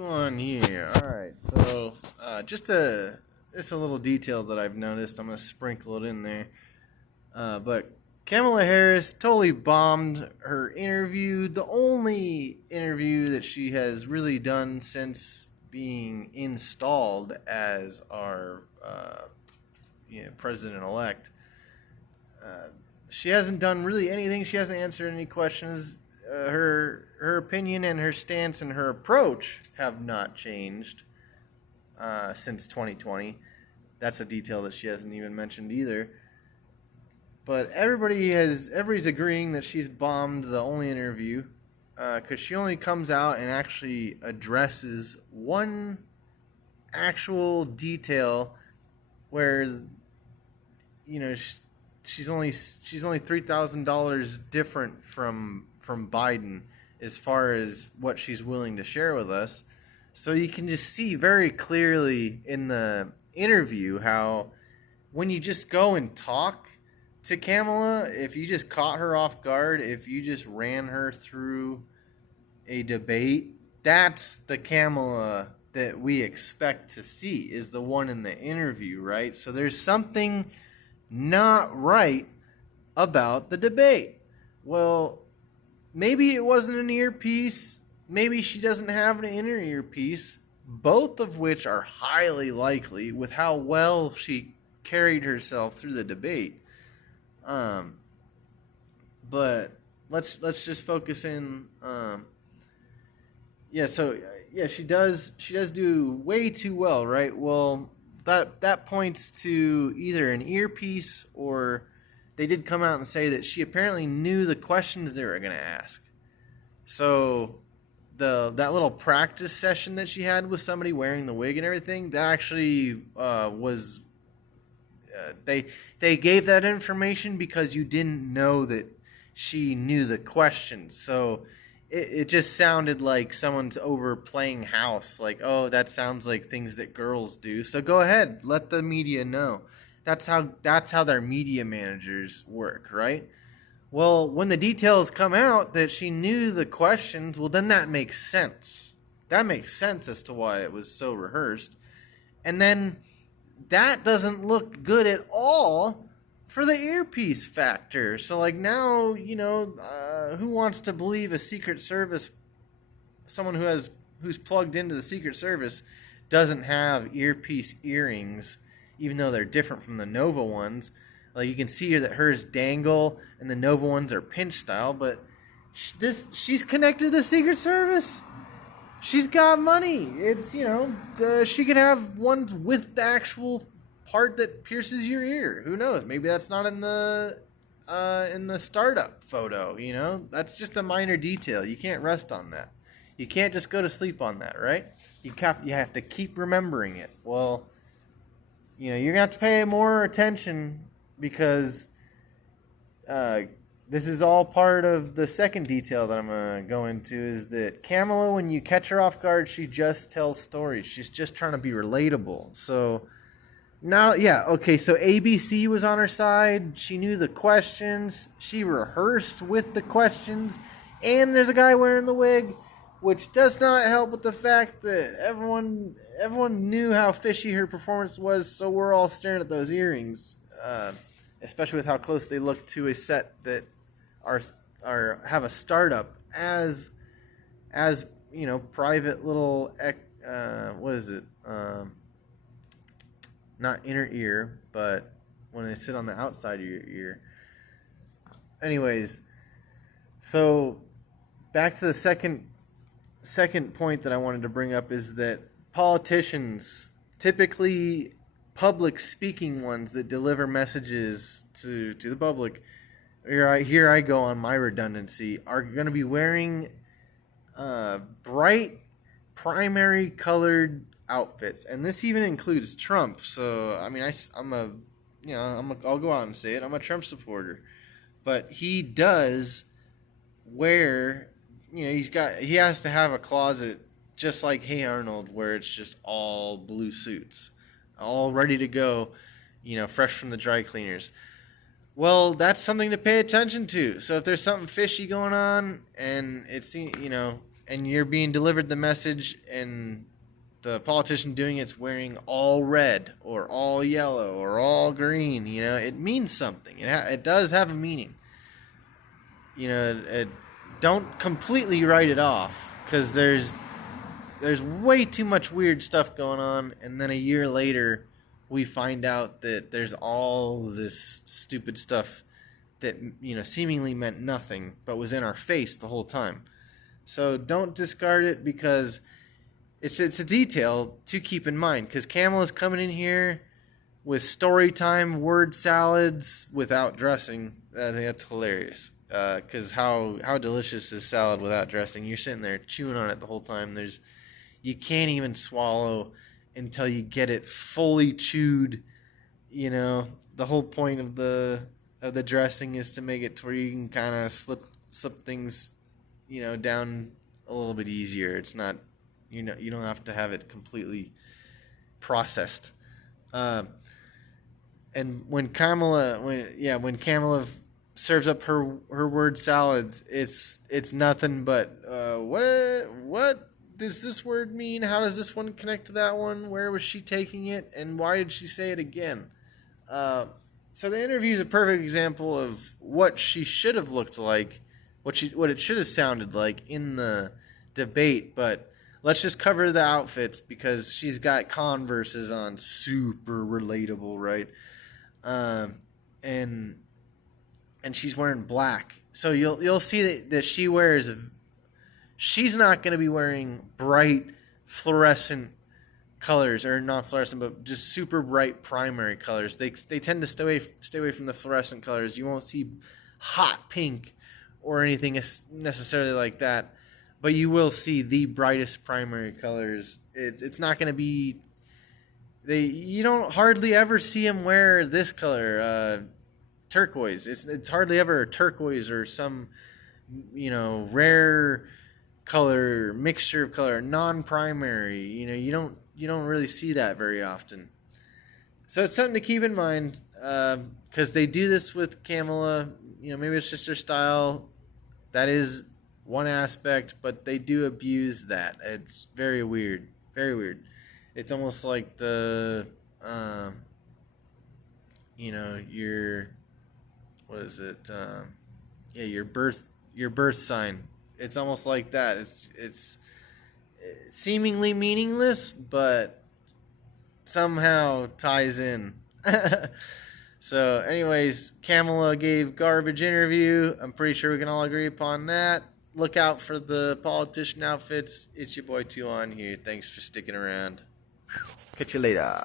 On here. All right. So, just a little detail that I've noticed. I'm gonna sprinkle it in there. But Kamala Harris totally bombed her interview. The only interview that she has really done since being installed as our president-elect. She hasn't done really anything. She hasn't answered any questions. Her opinion and her stance and her approach have not changed since 2020. That's a detail that she hasn't even mentioned either. But everybody's agreeing that she's bombed the only interview because she only comes out and actually addresses one actual detail where she's only $3,000 different from Biden as far as what she's willing to share with us. So you can just see very clearly in the interview how when you just go and talk to Kamala, if you just caught her off guard, if you just ran her through a debate, that's the Kamala that we expect to see, is the one in the interview, right? So there's something not right about the debate. Well, maybe it wasn't an earpiece. Maybe she doesn't have an inner earpiece, both of which are highly likely with how well she carried herself through the debate. But let's just focus in. She does do way too well, right? Well, that points to either an earpiece, or they did come out and say that she apparently knew the questions they were going to ask. So that little practice session that she had with somebody wearing the wig and everything, that actually was they gave that information because you didn't know that she knew the questions. So it just sounded like someone's overplaying house. Like, oh, that sounds like things that girls do. So go ahead, let the media know. That's how their media managers work, right? Well, when the details come out that she knew the questions, well, then that makes sense. That makes sense as to why it was so rehearsed. And then that doesn't look good at all for the earpiece factor. So, like, now, who wants to believe a Secret Service, someone who's plugged into the Secret Service, doesn't have earpiece earrings, even though they're different from the Nova ones? Like, you can see here that hers dangle and the Nova ones are pinch style, but she's connected to the Secret Service. She's got money. It's, she could have ones with the actual part that pierces your ear. Who knows? Maybe that's not in the startup photo, That's just a minor detail. You can't rest on that. You can't just go to sleep on that, right? You have to keep remembering it. Well, you're going to have to pay more attention because this is all part of the second detail that I'm going to go into, is that Kamala, when you catch her off guard, she just tells stories. She's just trying to be relatable. So, so ABC was on her side. She knew the questions. She rehearsed with the questions. And there's a guy wearing the wig, which does not help with the fact that everyone knew how fishy her performance was, so we're all staring at those earrings, especially with how close they look to a set that have a startup as private little what is it, not inner ear, but when they sit on the outside of your ear. Anyways, so back to the second point that I wanted to bring up is that politicians, typically public speaking ones that deliver messages to the public, here I go on my redundancy, are going to be wearing bright primary colored outfits, and this even includes Trump. So I mean, I'll go out and say it. I'm a Trump supporter, but he does wear. He has to have a closet just like Hey Arnold, where it's just all blue suits, all ready to go, fresh from the dry cleaners. Well, that's something to pay attention to. So if there's something fishy going on, and it's, and you're being delivered the message, and the politician doing it's wearing all red or all yellow or all green, it means something. It does have a meaning. Don't completely write it off, because there's way too much weird stuff going on, and then a year later we find out that there's all this stupid stuff that seemingly meant nothing but was in our face the whole time. So don't discard it, because it's a detail to keep in mind, because Kamala's coming in here with story time word salads without dressing. I think that's hilarious, because how delicious is salad without dressing? You're sitting there chewing on it the whole time. You can't even swallow until you get it fully chewed. The whole point of the dressing is to make it to where you can kind of slip things, down a little bit easier. It's not, you don't have to have it completely processed. And when Kamala serves up her word salads, it's nothing but what does this word mean? How does this one connect to that one? Where was she taking it, and why did she say it again? So the interview is a perfect example of what she should have looked like, what it should have sounded like in the debate. But let's just cover the outfits, because she's got Converses on, super relatable, right? And she's wearing black, so you'll see that she wears. She's not going to be wearing bright fluorescent colors, or not fluorescent, but just super bright primary colors. They tend to stay away from the fluorescent colors. You won't see hot pink or anything necessarily like that, but you will see the brightest primary colors. It's not going to be. You don't hardly ever see them wear this color, turquoise. It's hardly ever a turquoise or some rare color, mixture of color, non-primary. You don't really see that very often. So it's something to keep in mind, because they do this with Kamala. Maybe it's just her style. That is one aspect, but they do abuse that. It's very weird. Very weird. It's almost like your what is it? Your birth sign. It's almost like that. It's seemingly meaningless, but somehow ties in. So, anyways, Kamala gave garbage interview. I'm pretty sure we can all agree upon that. Look out for the politician outfits. It's your boy 2 on here. Thanks for sticking around. Catch you later.